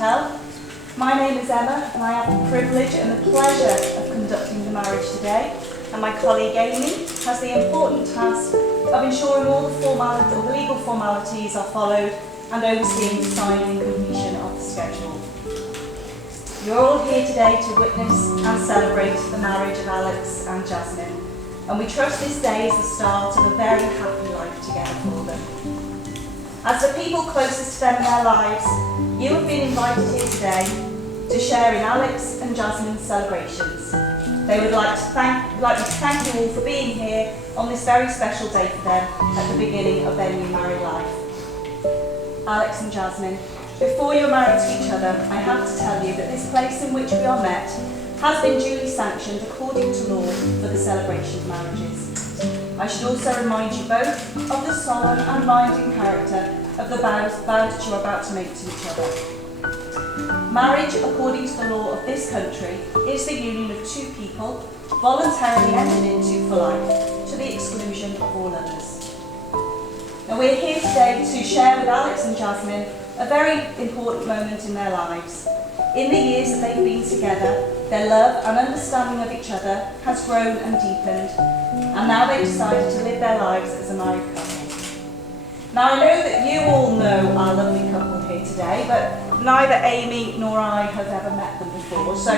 tell. My name is Emma and I have the privilege and the pleasure of conducting the marriage today, and my colleague Amy has the important task of ensuring all the legal formalities are followed and overseeing the signing and completion of the schedule. You're all here today to witness and celebrate the marriage of Alex and Jasmine, and we trust this day is the start of a very happy life together for them. As the people closest to them in their lives, you have been invited here today to share in Alex and Jasmine's celebrations. They would like to thank you all for being here on this very special day for them at the beginning of their new married life. Alex and Jasmine, before you're married to each other, I have to tell you that this place in which we are met has been duly sanctioned according to law for the celebration of marriages. I should also remind you both of the solemn and binding character of the vows that you are about to make to each other. Marriage, according to the law of this country, is the union of two people voluntarily entered into for life, to the exclusion of all others. Now we're here today to share with Alex and Jasmine a very important moment in their lives. In the years that they've been together, their love and understanding of each other has grown and deepened, and now they've decided to live their lives as a married couple. Now I know that you all know our lovely couple here today, but neither Amy nor I have ever met them before, so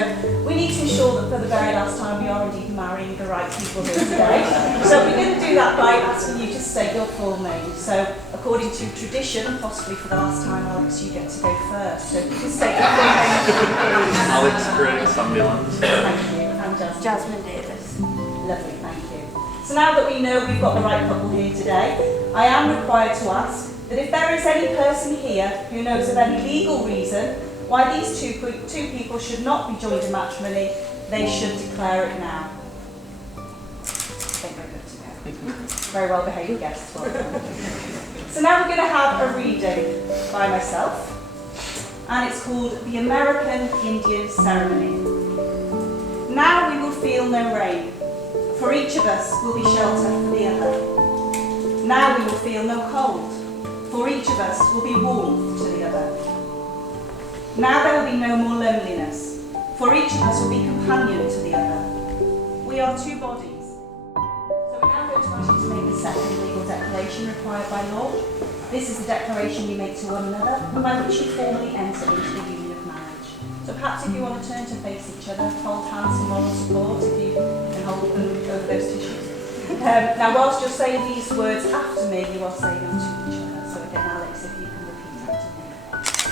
we need to ensure that for the very last time we are indeed marrying the right people here today. So we're going to do that by asking you to state your full name. So according to tradition, and possibly for the last time, Alex, you get to go first. So if you can state your full name, please. Alex Sandilands. Thank you. And Jasmine Davis. Lovely, thank you. So now that we know we've got the right couple here today, I am required to ask that if there is any person here who knows of any legal reason why these two people should not be joined in matrimony, they should declare it now. Very good to know. Very well behaved guests. Well done. So now we're going to have a reading by myself, and it's called The American Indian Ceremony. Now we will feel no rain, for each of us will be shelter for the other. Now we will feel no cold, for each of us will be warm to the other. Now there will be no more loneliness, for each of us will be companion to the other. We are two bodies. So we're now going to ask you to make the second legal declaration required by law. This is the declaration you make to one another, and by which you formally enter into the union of marriage. So perhaps if you want to turn to face each other, hold hands in moral support, if you can hold them over those tissues. Now whilst you're saying these words after me, you are saying them to each other. So again, Alex, if you can repeat after me.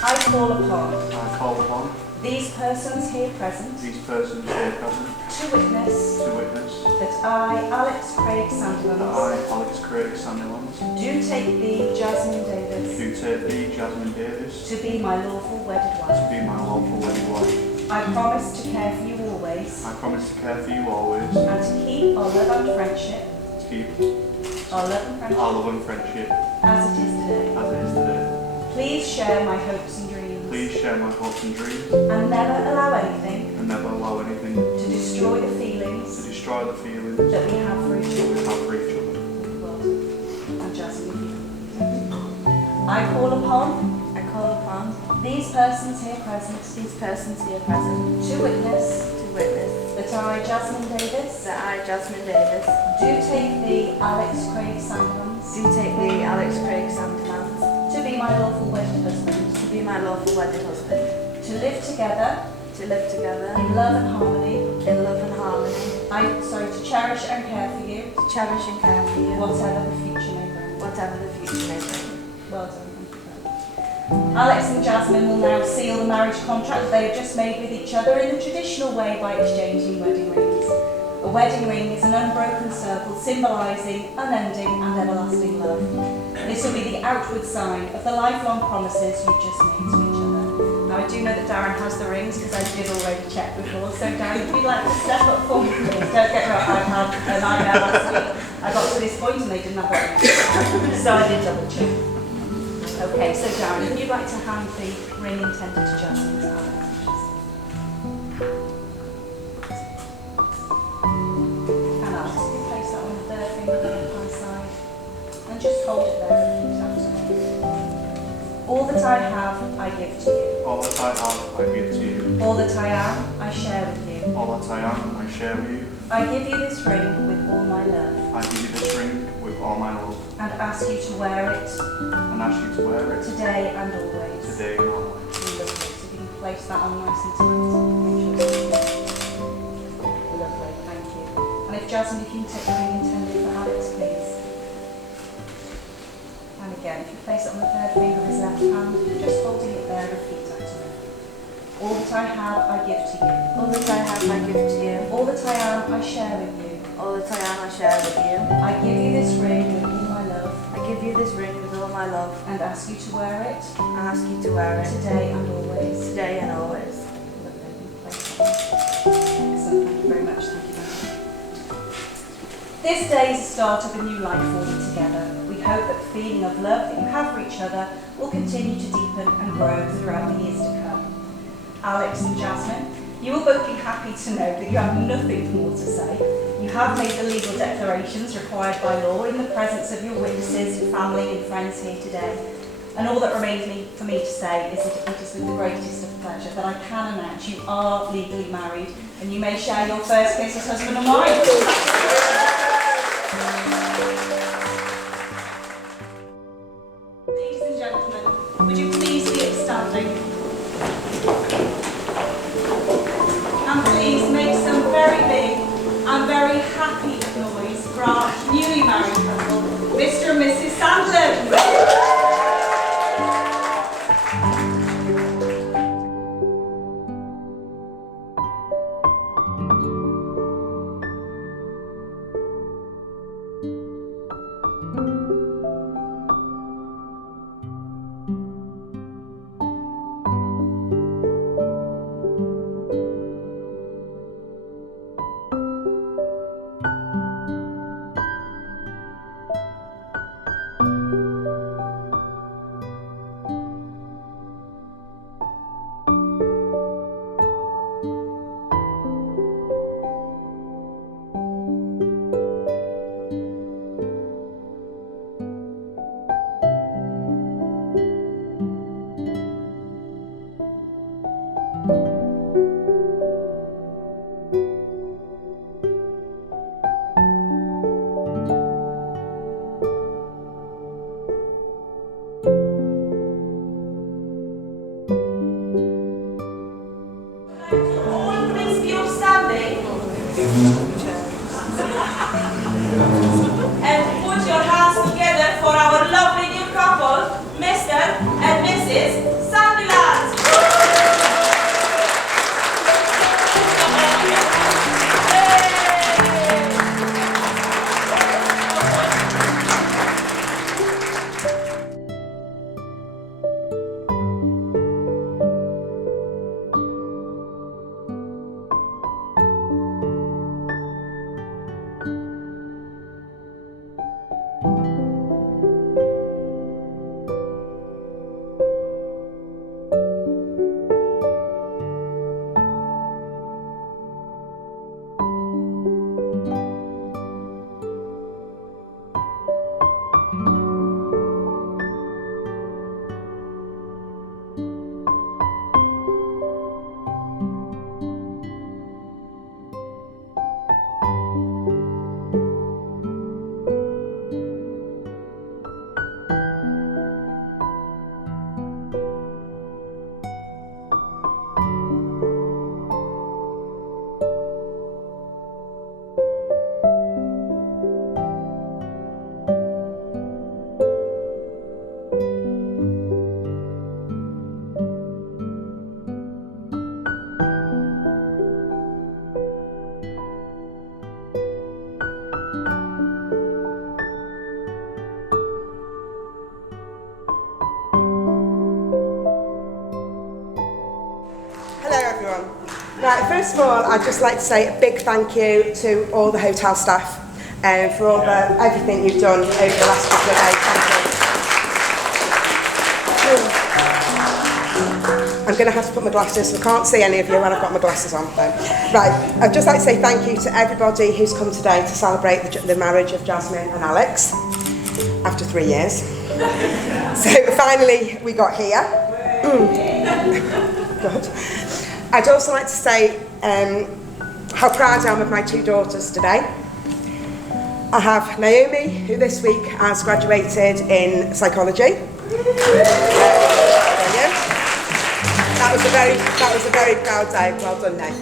I call upon these persons here present to witness that I, Alex Craig Sandilands, do take thee, Jasmine Davis, to be my lawful wedded wife. I promise to care for you always. And to keep our love and friendship. As it is today. Please share my hopes and dreams. And never allow anything. To destroy the feelings. That we have for each other. Well done. And Jasmine, I call upon these persons here present. To witness. That I, Jasmine Davis, do take thee, Alex Craig Sandilands, to be my lawful wedded husband, to live together, in love and harmony, to cherish and care for you, whatever the future may bring. Well done. Alex and Jasmine will now seal the marriage contract that they have just made with each other in the traditional way by exchanging wedding rings. A wedding ring is an unbroken circle symbolising unending and everlasting love. This will be the outward sign of the lifelong promises you've just made to each other. Now I do know that Darren has the rings because I did already check before, so Darren, if you'd like to step up for me, please. Don't get me wrong, I've had a nightmare last week. I got to this point and they didn't have it, so I did double check. Okay, so Darren, if you'd like to hand the ring intended to Jasmine to Alex. And Alex, if you place that on the third finger on the left-hand side, and just hold it there and repeat after me. All that I have, I give to you. All that I have, I give to you. All that I am, I share with you. All that I am, I share with you. I give you this ring with all my love. I give you this ring with all my love. And ask you to wear it. And ask you to wear it. Today and always. Today and always. Lovely. So you can place that on nice and tight. Lovely, thank you. And if Jasmine, if you can take the ring intended for Alex, please. And again, if you place it on the third finger of his left hand, just holding it there, repeat after me. All that I have, I give to you. All that I have, I give to you. All that I am, I share with you. All that I am, I share with you. I give you this ring with all my love. I give you this ring with all my love. And ask you to wear it. I ask you to wear it. Today and always. Today and always. Excellent, thank you very much. Thank you very much. This day is the start of a new life for you together. We hope that the feeling of love that you have for each other will continue to deepen and grow throughout the years to come. Alex and Jasmine, you will both be happy to know that you have nothing more to say. You have made the legal declarations required by law in the presence of your witnesses, your family and friends here today. And all that remains for me to say is that it is with the greatest of pleasure that I can announce you are legally married and you may share your first kiss as husband and wife. Ladies and gentlemen, would you please be standing? And please make some very big and very happy noise for our newly married couple, Mr. and Mrs Sandilands. And put your hands together for our lovely new couple, Mr. and Mrs. Sandilands. Right, first of all, I'd just like to say a big thank you to all the hotel staff for all everything you've done over the last couple of days. Thank you. I'm going to have to put my glasses, so I can't see any of you when I've got my glasses on. Though. Right, I'd just like to say thank you to everybody who's come today to celebrate the marriage of Jasmine and Alex after 3 years. So finally we got here. Good. I'd also like to say how proud I am of my two daughters today. I have Naomi, who this week has graduated in psychology. That was a very proud day. Well done, Nay.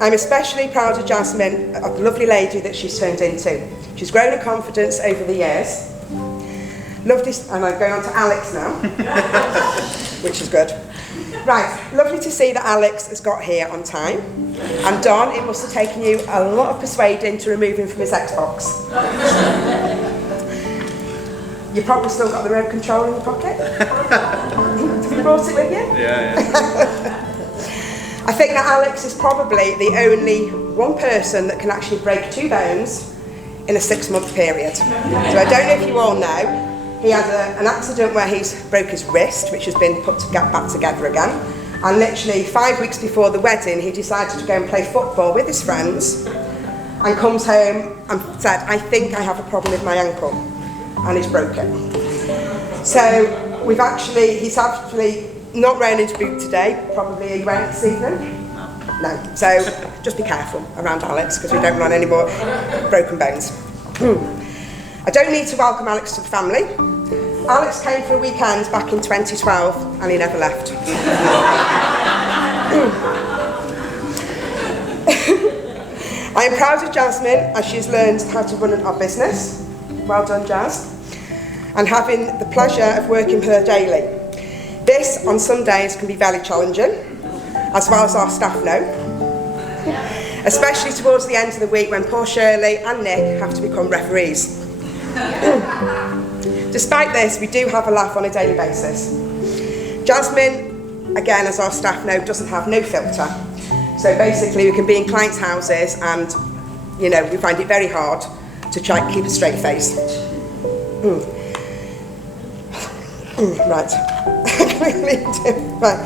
I'm especially proud of Jasmine, of the lovely lady that she's turned into. She's grown in confidence over the years. Lovely, and I'm going on to Alex now, which is good. Right, lovely to see that Alex has got here on time. And Don, it must have taken you a lot of persuading to remove him from his Xbox. You probably still got the remote control in your pocket? You brought it with you? Yeah. I think that Alex is probably the only one person that can actually break 2 bones in a 6-month period. So I don't know if you all know, he had an accident where he's broke his wrist, which has been put back together again. And literally 5 weeks before the wedding, he decided to go and play football with his friends and comes home and said, I think I have a problem with my ankle. And he's broken. So he's actually not wearing his boot today. Probably, are you wearing it this evening? No. So just be careful around Alex because we don't want any more broken bones. I don't need to welcome Alex to the family. Alex came for a weekend back in 2012 and he never left. I am proud of Jasmine as she's learned how to run our business. Well done, Jazz. And having the pleasure of working with her daily. This, on some days, can be very challenging, as well as our staff know. Especially towards the end of the week when poor Shirley and Nick have to become referees. Despite this, we do have a laugh on a daily basis. Jasmine, again, as our staff know, doesn't have no filter. So basically, we can be in clients' houses and, we find it very hard to try and keep a straight face. Right. Right.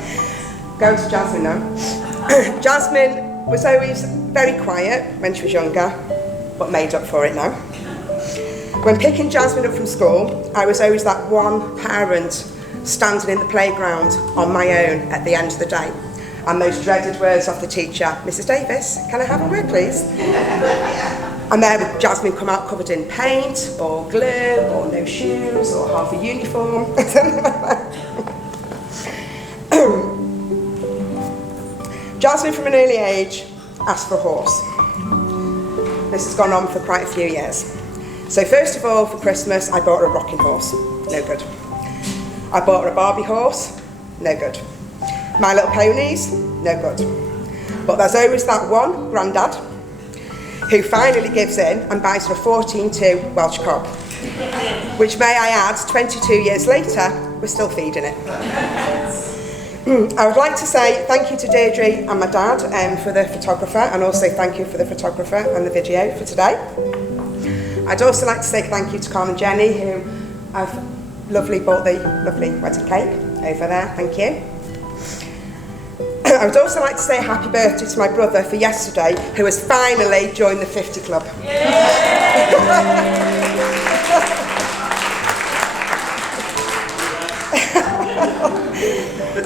Going to Jasmine now. Jasmine was always very quiet when she was younger, but made up for it now. When picking Jasmine up from school, I was always that one parent standing in the playground on my own at the end of the day. And those dreaded words of the teacher, Mrs Davis, can I have a word please? And there would Jasmine come out covered in paint, or glue, or no shoes, or half a uniform. Jasmine from an early age asked for a horse. This has gone on for quite a few years. So first of all, for Christmas, I bought her a rocking horse. No good. I bought her a Barbie horse. No good. My Little Ponies. No good. But there's always that one granddad who finally gives in and buys her a 14-2 Welsh cob, which, may I add, 22 years later, we're still feeding it. I would like to say thank you to Deirdre and my dad for the photographer, and also thank you for the photographer and the video for today. I'd also like to say thank you to Carl and Jenny, who have bought the lovely wedding cake over there. Thank you. I would also like to say happy birthday to my brother for yesterday, who has finally joined the 50 club.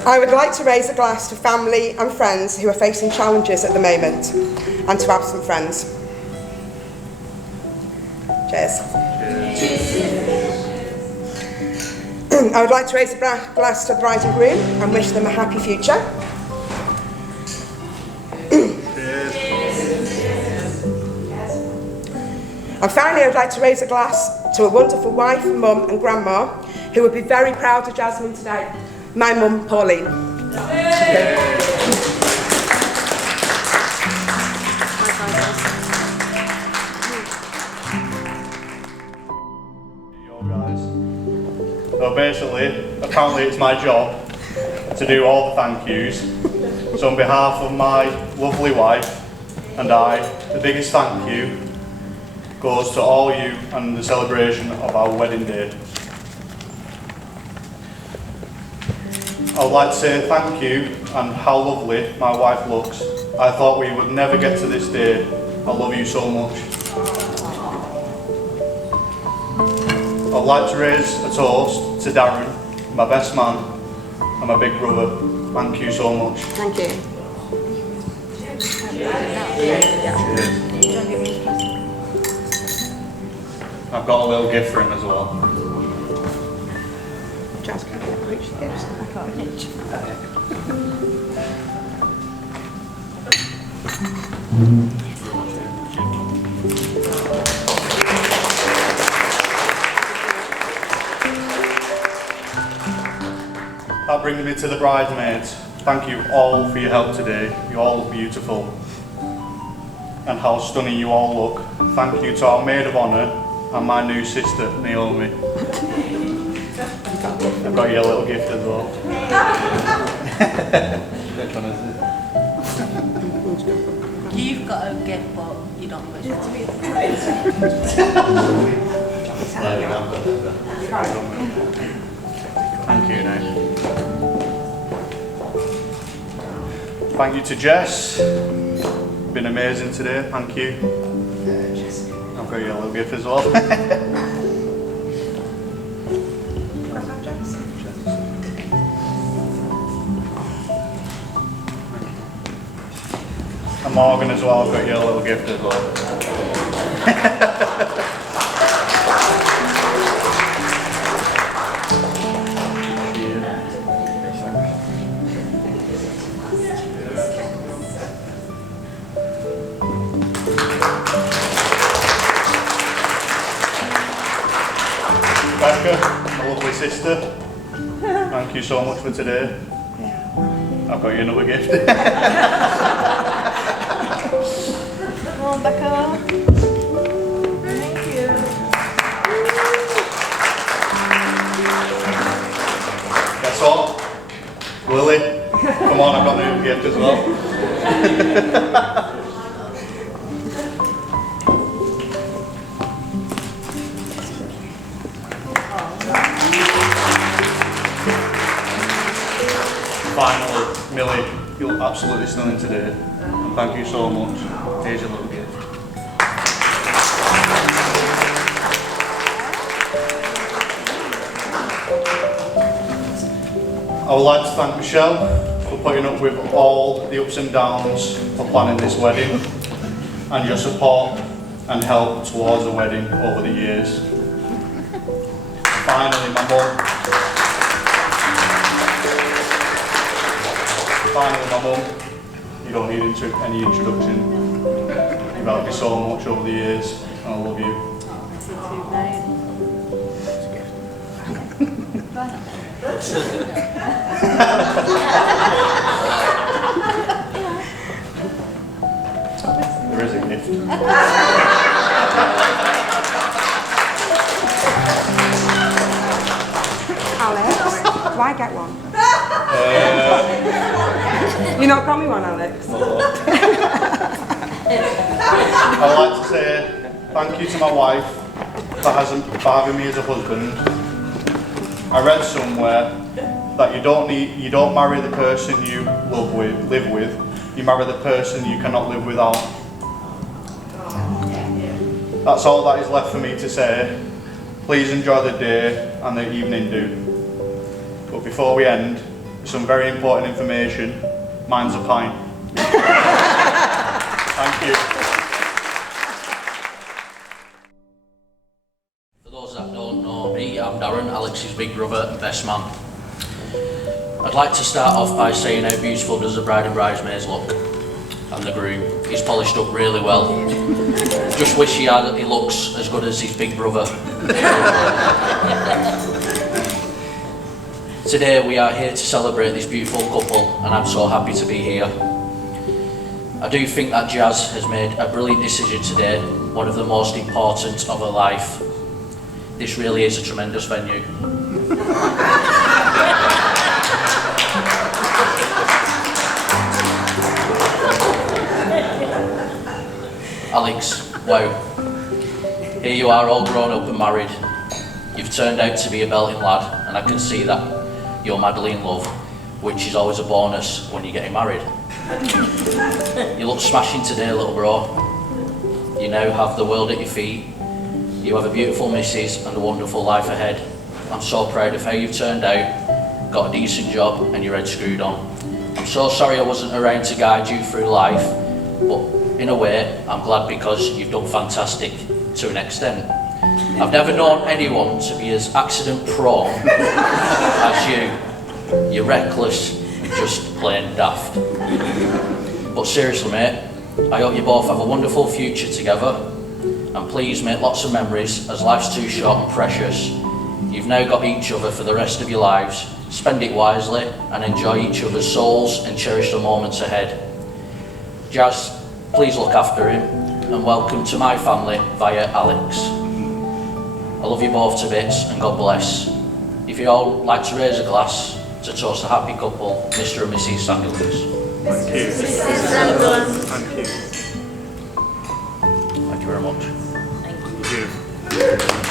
I would like to raise a glass to family and friends who are facing challenges at the moment, and to absent friends. Cheers. I would like to raise a glass to the bride and groom and wish them a happy future. And finally, I would like to raise a glass to a wonderful wife, mum and grandma who would be very proud of Jasmine today. My mum, Pauline. So basically, apparently it's my job to do all the thank yous. So on behalf of my lovely wife and I, the biggest thank you goes to all you and the celebration of our wedding day. I would like to say thank you and how lovely my wife looks. I thought we would never get to this day. I love you so much. I'd like to raise a toast to Darren, my best man, and and my big brother, thank you so much. Thank you. I've got a little gift for him as well. Jazz, can I reach the gifts? I can't reach. That brings me to the bridesmaids. Thank you all for your help today. You're all beautiful. And how stunning you all look. Thank you to our maid of honour and my new sister, Naomi. I've got you a little gift as well. Which one is it? You've got a gift, but you don't wish for it. Thank you, Nate. Thank you to Jess. Been amazing today, thank you. I've got you a little gift as well. And Morgan as well, I've got you a little gift as well. Becca, my lovely sister, thank you so much for today. I've got you another gift. Come on, Becca. Thank you. Guess what? Lily, come on, I've got another gift as well. Finally, Millie, you're absolutely stunning today. And thank you so much. Here's your little gift. I would like to thank Michelle for putting up with all the ups and downs for planning this wedding and your support and help towards the wedding over the years. Finally, my mum. Finally, my mum, you don't need any introduction. You've helped me so much over the years, and I love you. There is a gift. Alex, do I get one? You're not got me one, Alex? I'd like to say thank you to my wife for having me as a husband. I read somewhere that you don't marry the person you live with, you marry the person you cannot live without. That's all that is left for me to say. Please enjoy the day and the evening do. But before we end, some very important information. Mine's a pint. Thank you. For those that don't know me, I'm Darren, Alex's big brother and best man. I'd like to start off by saying how beautiful does the bride and bridesmaids look, and the groom. He's polished up really well. Just wish he looks as good as his big brother. Today we are here to celebrate this beautiful couple, and I'm so happy to be here. I do think that Jazz has made a brilliant decision today, one of the most important of her life. This really is a tremendous venue. Alex, wow. Here you are all grown up and married. You've turned out to be a belting lad, and I can see that you're madly in love, which is always a bonus when you're getting married. You look smashing today, little bro. You now have the world at your feet. You have a beautiful missus and a wonderful life ahead. I'm so proud of how you've turned out, got a decent job and your head screwed on. I'm so sorry I wasn't around to guide you through life, but in a way, I'm glad because you've done fantastic to an extent. I've never known anyone to be as accident prone as you. You're reckless and just plain daft. But seriously, mate, I hope you both have a wonderful future together, and please make lots of memories, as life's too short and precious. You've now got each other for the rest of your lives. Spend it wisely and enjoy each other's souls and cherish the moments ahead. Jazz, please look after him, and welcome to my family via Alex. I love you both to bits, and God bless. If you all like to raise a glass to toast a happy couple, Mr. and Mrs Sandilands. Thank you. Mrs Sandilands. Thank you. Thank you very much. Thank you. Thank you.